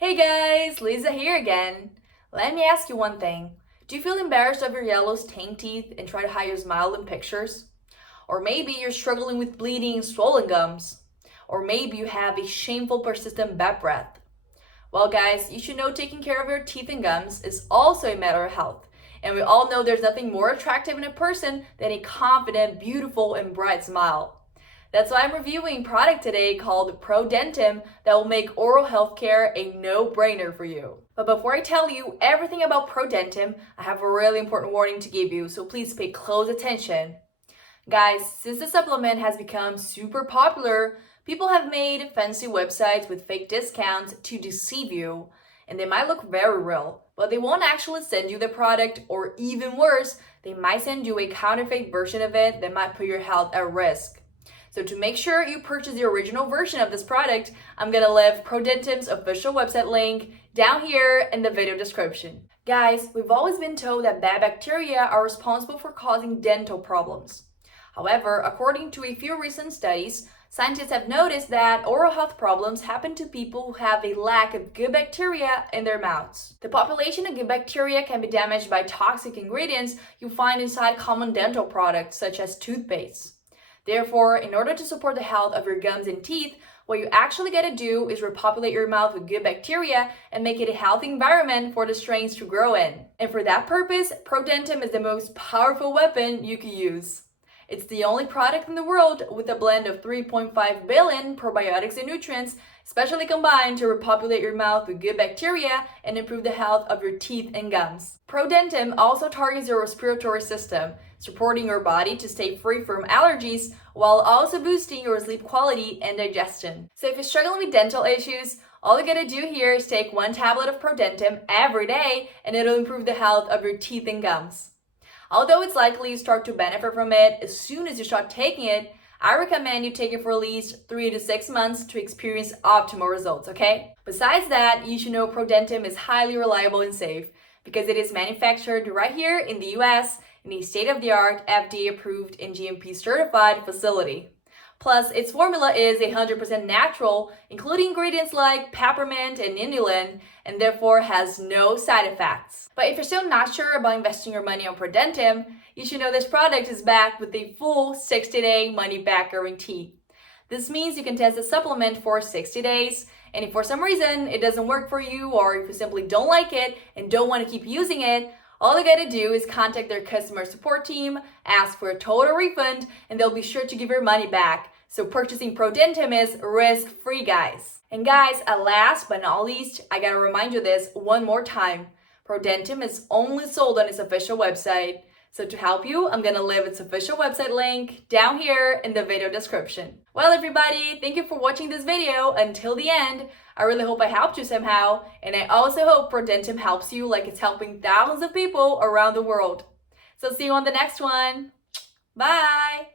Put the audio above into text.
Hey guys, Lisa here again. Let me ask you one thing. Do you feel embarrassed of your yellow stained teeth and try to hide your smile in pictures? Or maybe you're struggling with bleeding and swollen gums? Or maybe you have a shameful persistent bad breath? Well guys, you should know taking care of your teeth and gums is also a matter of health. And we all know there's nothing more attractive in a person than a confident, beautiful, and bright smile. That's why I'm reviewing a product today called ProDentim that will make oral health care a no-brainer for you. But before I tell you everything about ProDentim, I have a really important warning to give you, so please pay close attention. Guys, since the supplement has become super popular, people have made fancy websites with fake discounts to deceive you. And they might look very real, but they won't actually send you the product, or even worse, they might send you a counterfeit version of it that might put your health at risk. So to make sure you purchase the original version of this product, I'm gonna leave ProDentim's official website link down here in the video description. Guys, we've always been told that bad bacteria are responsible for causing dental problems. However, according to a few recent studies, scientists have noticed that oral health problems happen to people who have a lack of good bacteria in their mouths. The population of good bacteria can be damaged by toxic ingredients you find inside common dental products such as toothpaste. Therefore, in order to support the health of your gums and teeth, what you actually gotta do is repopulate your mouth with good bacteria and make it a healthy environment for the strains to grow in. And for that purpose, ProDentim is the most powerful weapon you can use. It's the only product in the world with a blend of 3.5 billion probiotics and nutrients, specially combined to repopulate your mouth with good bacteria and improve the health of your teeth and gums. ProDentim also targets your respiratory system, supporting your body to stay free from allergies while also boosting your sleep quality and digestion. So if you're struggling with dental issues, all you gotta do here is take 1 tablet of ProDentim every day and it'll improve the health of your teeth and gums. Although it's likely you start to benefit from it as soon as you start taking it, I recommend you take it for at least 3 to 6 months to experience optimal results, okay? Besides that, you should know ProDentim is highly reliable and safe because it is manufactured right here in the US in a state-of-the-art, FDA-approved and GMP-certified facility. Plus, its formula is 100% natural, including ingredients like peppermint and inulin, and therefore has no side effects. But if you're still not sure about investing your money on ProDentim, you should know this product is backed with a full 60-day money-back guarantee. This means you can test the supplement for 60 days, and if for some reason it doesn't work for you, or if you simply don't like it and don't want to keep using it, all you gotta do is contact their customer support team, ask for a total refund, and they'll be sure to give your money back. So purchasing ProDentim is risk-free, guys. And guys, last but not least, I gotta remind you this one more time. ProDentim is only sold on its official website. So to help you, I'm gonna leave its official website link down here in the video description. Well everybody, thank you for watching this video until the end. I really hope I helped you somehow, and I also hope ProDentim helps you like it's helping thousands of people around the world. So see you on the next one. Bye!